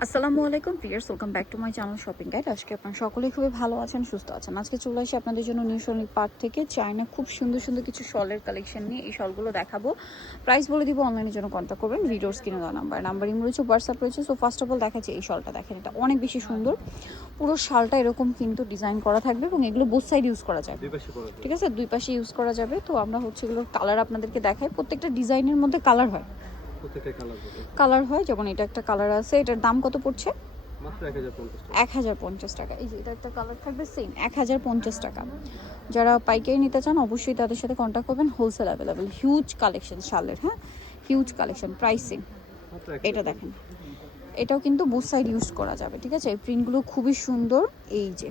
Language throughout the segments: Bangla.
আসসালামু আলাইকুম pears welcome back to my channel shopping guide. আজকে আপনারা সকলেই খুবই ভালো আছেন সুস্থ আছেন। আজকে চলে আসি আপনাদের জন্য নিউ শনিক পার্ক থেকে। চায়না খুব সুন্দর সুন্দর কিছু শলের কালেকশন নিয়ে এই শলগুলো দেখাবো। প্রাইস বলে দিব অনলাইনের জন্য কন্ট্যাক্ট করবেন। ভিডিওর স্ক্রিনে দেওয়া নাম্বার নাম্বার ইম রয়েছে হোয়াটসঅ্যাপ রয়েছে। সো ফার্স্ট অফ অল দেখাচ্ছি এই শলটা। দেখেন এটা অনেক বেশি সুন্দর। পুরো শালটা এরকম কিন্তু ডিজাইন করা থাকবে এবং এগুলো বোথ সাইড ইউজ করা যাবে। ঠিক আছে? দুই পাশে ইউজ করা যাবে। তো আমরা হচ্ছে এগুলোর কালার আপনাদেরকে দেখাই। প্রত্যেকটা ডিজাইনের মধ্যে কালার হয়। কালার হয় যেমন এটা একটা কালার আছে এটার দাম কত পড়ছে? এক হাজার পঞ্চাশ টাকা। এই যে এটা একটা কালার থাকবে সেম এক হাজার পঞ্চাশ টাকা। যারা পাইকারি নিতে চান অবশ্যই তাদের সাথে কন্ট্যাক্ট করবেন হোলসেল অ্যাভেলেবেল হিউজ কালেকশন শালের হ্যাঁ? হিউজ কালেকশন প্রাইসিং এটা দেখেন। এটাও কিন্তু বুথ সাইড ইউজ করা যাবে ঠিক আছে? এই প্রিন্টগুলো খুবই সুন্দর এই যে।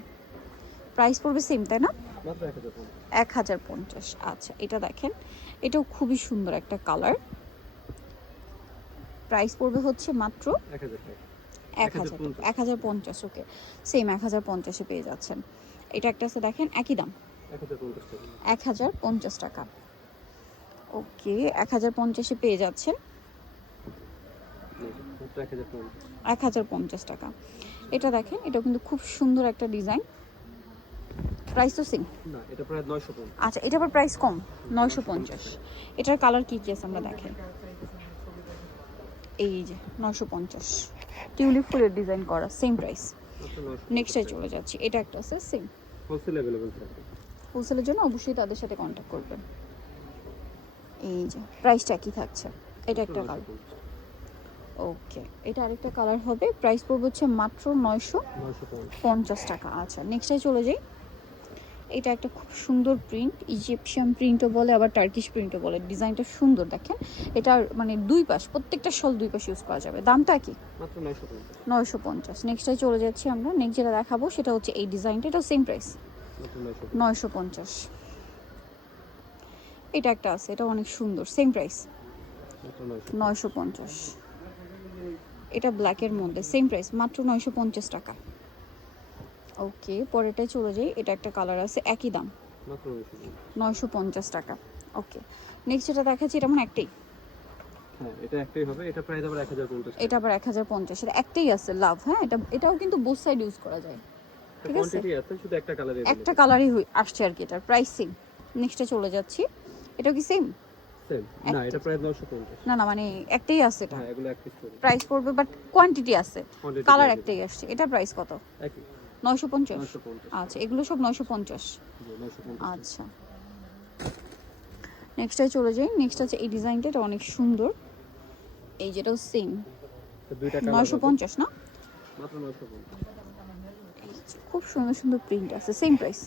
প্রাইস পড়বে সেম তাই না? এক হাজার পঞ্চাশ। আচ্ছা এটা দেখেন। এটাও খুবই সুন্দর একটা কালার প্রাইস পড়বে হচ্ছে মাত্র এক হাজার এক হাজার পঞ্চাশ ওকে। সেম এক হাজার পঞ্চাশে পেয়ে যাচ্ছেন। এটা একটা আছে দেখেন একই দাম। এক হাজার পঞ্চাশ টাকা। ওকে এক হাজার পঞ্চাশে পেয়ে যাচ্ছেন। এক হাজার পঞ্চাশ টাকা। এটা দেখেন এটা কিন্তু খুব সুন্দর একটা ডিজাইন। প্রাইস তো সেম আচ্ছা এটা প্রাইস কম নয়শো পঞ্চাশ এটার কালার কি কি আছে আমরা দেখাই এই যে নশো পঞ্চাশ। টিউলিপ ফুলের ডিজাইন করা সেম প্রাইস নেক্সটে চলে যাচ্ছি এটা একটা আছে সেম হোলসেল হোলসেলের জন্য অবশ্যই তাদের সাথে কন্ট্যাক্ট করবেন। এই যে প্রাইসটা কি থাকছে এটা একটা কালার ওকে এটা আরেকটা কালার হবে। প্রাইস পড়বে হচ্ছে মাত্র নয়শো পঞ্চাশ টাকা। আচ্ছা নেক্সটে চলে যাই। এটা একটা খুব সুন্দর প্রিন্ট ইজিপশিয়ান প্রিন্টও বলে আবার টার্কিশ প্রিন্টও বলে। ডিজাইনটা সুন্দর দেখেন? এটার মানে দুই পাশ প্রত্যেকটা শল দুই পাশ ইউজ করা যাবে। দামটা কি? নয়শো পঞ্চাশ। নয়শো পঞ্চাশ। নেক্সটে চলে যাচ্ছি আমরা। নেক্সট যেটা দেখাবো সেটা হচ্ছে এই ডিজাইনটা এটাও সেম প্রাইস নয়শো পঞ্চাশ। এটা একটা আছে এটা অনেক সুন্দর সেম প্রাইস নয়শো পঞ্চাশ। এটা ব্ল্যাকের মধ্যে সেম প্রাইস মাত্র নয়শো পঞ্চাশ টাকা। ওকে পরেরটায় চলে যাই। এটা একটা কালার আছে একই দাম। নয়শো পঞ্চাশ টাকা। ওকে নেক্সট যেটা দেখাচ্ছি এটা মানে একটাই। হ্যাঁ এটা একটাই হবে। এটা প্রায় আবার এটা আবার একটাই আছে লাভ হ্যাঁ এটা এটাও কিন্তু বোথ সাইড ইউজ করা যায়। ঠিক আছে। কোয়ান্টিটি আছে শুধু একটা কালারে একটা কালারই আসছে আর কি এটার। প্রাইস সেম নেক্সটে চলে যাচ্ছি। কি সেম না এটা না না মানে একটাই আছে এটা। হ্যাঁ এগুলো এক পিস প্রাইস পড়বে বাট কোয়ান্টিটি আছে। কালার একটাই আসছে। এটা প্রাইস কত? একই। নয়শো পঞ্চাশ। আচ্ছা এগুলো সব নয়শো পঞ্চাশ। আচ্ছা। নেক্সটে চলে যাই। নেক্সট আছে এই ডিজাইনটা এটা অনেক সুন্দর। এই যেটাও সেম নয়শো পঞ্চাশ না? খুব সুন্দর সুন্দর প্রিন্ট আছে সেম প্রাইস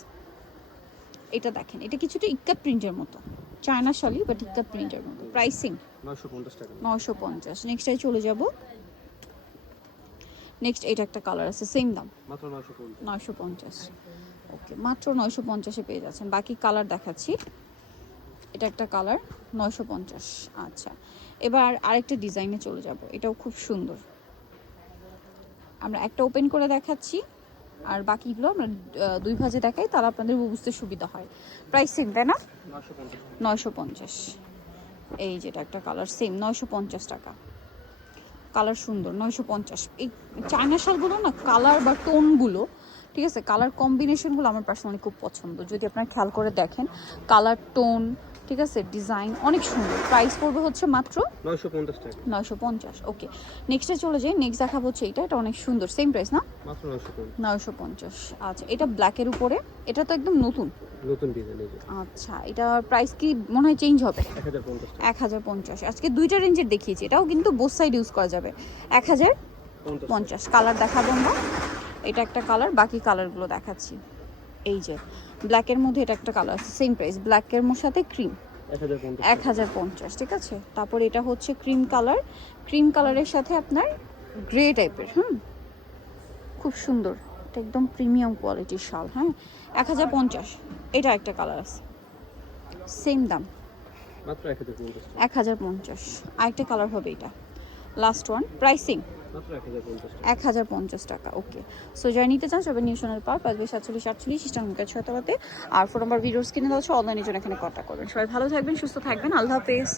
এটা দেখেন এটা কিছুটা ইক্কাত প্রিন্টের মতো। চায়না শালি বাট ইক্কাত প্রিন্টের মতো। প্রাইসিং নয়শো পঞ্চাশ নেক্সটাই চলে যাব। নেক্সট এটা একটা কালার আছে সেম দাম। মাত্র নয়শো পঞ্চাশ। ওকে মাত্র নয়শো পঞ্চাশে পেয়ে যাচ্ছেন। বাকি কালার দেখাচ্ছি। এটা একটা কালার নয়শো পঞ্চাশ। আচ্ছা এবার আরেকটা ডিজাইনে চলে যাব। এটাও খুব সুন্দর। আমরা একটা ওপেন করে দেখাচ্ছি আর বাকিগুলো আমরা দুই ভাজে দেখাই তাহলে আপনাদের বুঝতে সুবিধা হয়। প্রাইস সেম তাই না? নয়শো পঞ্চাশ। এই যেটা একটা কালার সেম নয়শো পঞ্চাশ টাকা। কালার সুন্দর নয়শো পঞ্চাশ। এই চায়না শালগুলো না কালার বা টোনগুলো ঠিক আছে কালার কম্বিনেশনগুলো আমার পার্সোনালি খুব পছন্দ। যদি আপনারা খেয়াল করে দেখেন কালার টোন ঠিক আছে ডিজাইন অনেক সুন্দর। প্রাইস পড়বে হচ্ছে মাত্র নয়শো পঞ্চাশ টাকা। নয়শো পঞ্চাশ ওকে নেক্সটে চলে যাই নেক্সট দেখাবো হচ্ছে এটা এটা অনেক সুন্দর। সেম প্রাইস না? নয়শো পঞ্চাশ। আচ্ছা এটা ব্ল্যাকের উপরে। এটা তো একদম নতুন। আচ্ছা এটার প্রাইস কি মনে হয় চেঞ্জ হবে? এক হাজার পঞ্চাশ আজকে দুইটা রেঞ্জের দেখিয়েছি এটাও কিন্তু বোথ সাইড ইউজ করা যাবে। এক হাজার পঞ্চাশ। পঞ্চাশ। কালার দেখাবো আমরা। এটা একটা কালার বাকি কালারগুলো দেখাচ্ছি। এই যে ব্ল্যাকের মধ্যে এটা একটা কালার আছে সেম প্রাইস ব্ল্যাকের সাথে ক্রিম এক হাজার পঞ্চাশ ঠিক আছে? তারপর এটা হচ্ছে ক্রিম কালার ক্রিম কালারের সাথে আপনার গ্রে টাইপের হুম? খুব সুন্দর। এটা একদম প্রিমিয়াম কোয়ালিটির শাল হ্যাঁ? এক হাজার পঞ্চাশ এটা একটা কালার আছে। সেম দাম। এক হাজার পঞ্চাশ আরেকটা কালার হবে এটা। লাস্ট ওয়ান প্রাইসিং এক হাজার পঞ্চাশ টাকা। ওকে সো যারা নিতে চান সবাই নিউ সোনার পার পাঁচ বাই সাতচল্লিশ আটচল্লিশ ইস্টার মুখের ছয়তলাতে। আর ফোন নাম্বার ভিডিওস কিনে দাও হচ্ছে অনলাইনের জন্য এখানে কন্ট্যাক্ট করবেন। সবাই ভালো থাকবেন সুস্থ থাকবেন। আল্লাহ হাফেজ।